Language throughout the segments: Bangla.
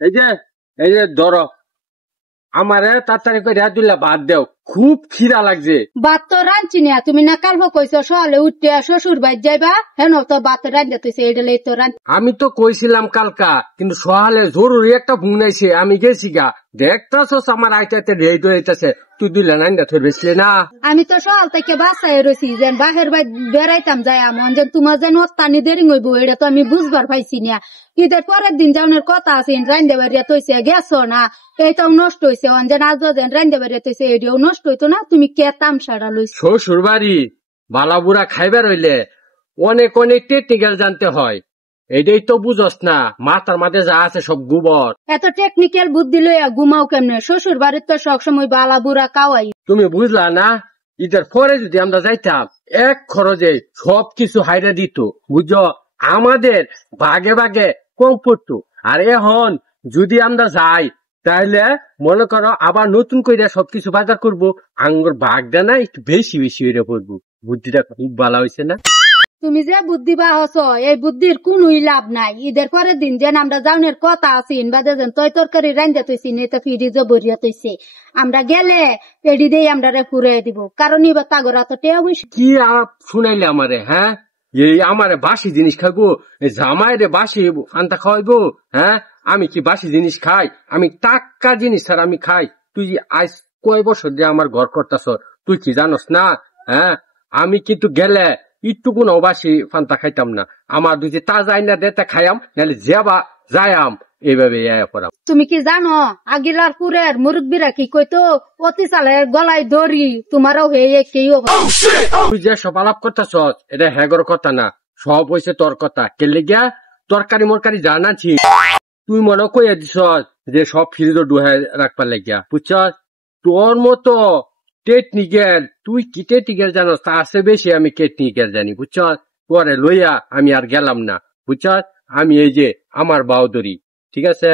এই যে ধরো আমারে তাড়াতাড়ি করে দিলা ভাত দেও, খুব খিদা লাগছে। ভাত তো রাঁধছি না, তুমি না কাল কইছো সকালে উঠতে শ্বশুর বাড়ি যাইবা, হেন তো ভাত রাঁধতে তুইছে এটা তো রাঁধ। আমি তো কইছিলাম কালকা, কিন্তু সকালে জরুরি একটা ফোন আইছে, আমি গেছি গা। দেখতাছস আমার আইটাতে রেডি হইতাছে, তুই দিলে না তোর বেসলে না। আমি তো সকাল থেকে বাসায় রয়েছি, যেন বাহের বাড়ি বেড়াইতাম যাই আমন, যেন তোমার যেন অত্যানি দেরি হইব এটা তো আমি বুঝবার পাইছি না। ঈদের পরের দিন যাওয়ার কথা আছে, রান্ধে বাড়িয়া তৈছে গেছো না, এইটাও নষ্ট হয়েছে। যেন আজ যেন রান্ধে বাড়িয়া তৈছে এটাও নষ্ট হইতো না, তুমি কে তামসাটা লইছো। শ্বশুর বাড়ি বালাবুড়া খাইবার হইলে অনেক অনেক টেকনিক্যাল জানতে হয়, এটাই তো বুঝস না। মাথার মাঝে যা আছে সব গোবর। এত টেকনিক্যাল বুদ্ধি লইয়া ঘুমাও কেমনে? শ্বশুর বাড়ির তো সবসময় বালা বুড়া কাওয়াই। তুমি বুঝলা না, ঈদের পরে যদি আমরা যাইতাম এক খরচে সবকিছু হাইরা দিত, বুঝছো, আমাদের ভাগে ভাগে কম পড়তো। আর এখন যদি আমরা যাই তাহলে মনে করো আবার নতুন করে সবকিছু বাজার করবো, আঙ্গুর ভাগ দেয় না একটু বেশি বেশি হইরে পড়বো। বুদ্ধিটা খুব ভালো হয়েছে না? তুমি যে বুদ্ধি বাহছ, এই বুদ্ধির কোনই লাভ নাই। ঈদের পরের দিন যেন আমরা যাওনের কথা আছি, বাদে যেন তয় তরকারি রান্ধা তৈছি, নেতা ফ্রিজ বরিয়া তৈছে, আমরা গেলে এডি দিয়ে আমরা ফুরাই দিব। কারণ এবার তাগরা তো টেয়া বসে কি আর শুনাইলে আমারে, হ্যাঁ? এই আমারে বাসি জিনিস খাইবো, জামাই রে বাসি ফান্তা খাওয়াইবো, হ্যাঁ? আমি কি বাসি জিনিস খাই? আমি টাক্কা জিনিস স্যার আমি খাই। তুই আজ কয় বছর দিয়ে আমার ঘর করতাছ, তুই কি জানস না? হ্যাঁ, আমি কিন্তু গেলে একটু কোনো বাসি ফান্তা খাইতাম না। আমার দুই যে তাজা আইনা দেতে খাইয়াম, নাহলে যাবা যায়াম এইভাবে পড়াম। তুমি কি জানো আগিলার পুরের মুরব্বীরা কি কইতো, অতি চালে গলায় দড়ি, তোমারও হয়ে কেউ। তুই যে সব আলাপ করতেছ এটা হেগর কথা না, সব হয়েছে তোর কথা। কেলে গিয়া তরকারি মরকারি জানাছি, তুই মনে কইয়া দিস যে সব ফ্রিজ ডুহাই রাখবার লাগিয়া, বুঝছ? তোর মতো টেকনিক্যাল তুই কি টেকনিক্যাল জানো তার চেয়ে বেশি আমি টেকনিক্যাল জানি, বুঝছ? পরে লইয়া আমি আর গেলাম না, বুঝছ? আমি এই যে আমার বাউদরি, ঠিক আছে?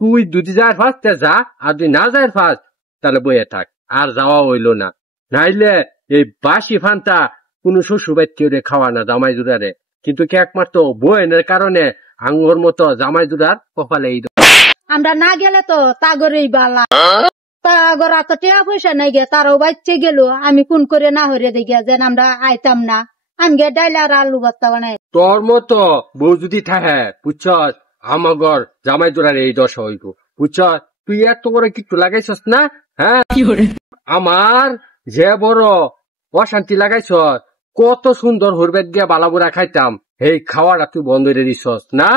তুই যদি যার ফার্স্ট যা, আর যদি না যার ফার্স্ট তাহলে বইয়ে থাক, আর যাওয়া হইল না। নাইলে এই বাসি ফান্তা কোন শ্বশুরবাড়ি কেউ খাওয়া না জামাই জুড়ারে, কিন্তু কি একমাত্র বইনের কারণে আঙ্গুর মতো জামাই জুড়ার কপালে। আমরা না গেলে তো তাগরেই বালা, তাগরা তো টেয়া পয়সা নাই গে, তারও বাচ্চে গেল, আমি কোন করে না হরে দেখিয়া যেন আমরা আইতাম না। আমি গে ডাইলে আর আলু ভর্তা বানাই। তোর মতো বউ যদি থাকে, বুঝছ, আমাগর জামাই জোড়ার এই দশা হইব, বুঝছ? তুই এত বড় কিছু লাগাইছস না, হ্যাঁ? আমার যে বড় অশান্তি লাগাইছ, কত সুন্দর হরবেদ গিয়া বালাবুড়া খাইতাম, এই খাওয়াটা তুই বন্ধ করে দিছস না?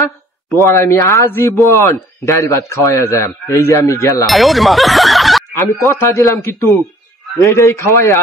তোর আমি আজীবন ডাইল ভাত খাওয়াইয়া যাম। এই যে আমি গেলাম, আমি কথা দিলাম কিন্তু এইটাই খাওয়াইয়া